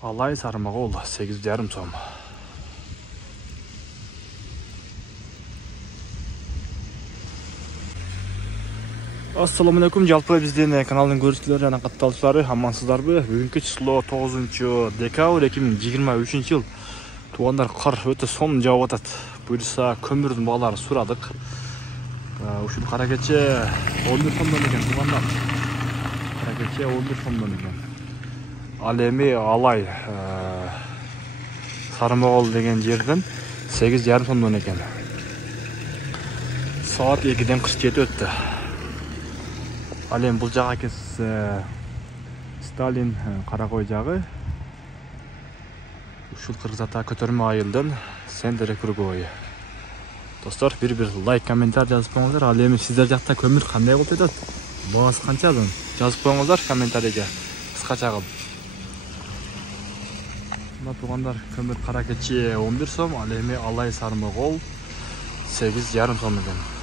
Алай сармагол 8,5 сом. Assalamu alaikum. Жалпы бизден каналдын көрүүчүлөрү жана катталуучулары амансыздарбы? Бүгүнкү число 9-декабрь 2023 жыл. Туугандар, кар өтө сонун жаап атат. Буюрса көмүрдүн багалары сурадык. Ушул кара кече 11 сомдон экен туугандар. Кара кече 11 сомдон экен. Ал эми Алай Сармагол деген жерден 8,5 сомдон экен. Саат 2-ден 47 өттү. Ал эми бул жак экес Сталин Каракой жагы. Ушул Кыргызата көтөрмө айылдын Сендер округу. Достор, бир лайк, комментарий жазып коюңуздар. Ал эми сиздер жакта көмүр кандай болуп жатат? Баасы канча? Жазып коюңуздар комментарийге кыскача кылып. Мына туугандар, көмүр кара кече 11 сом, ал эми Алай Сармагол 8,5 сом экен.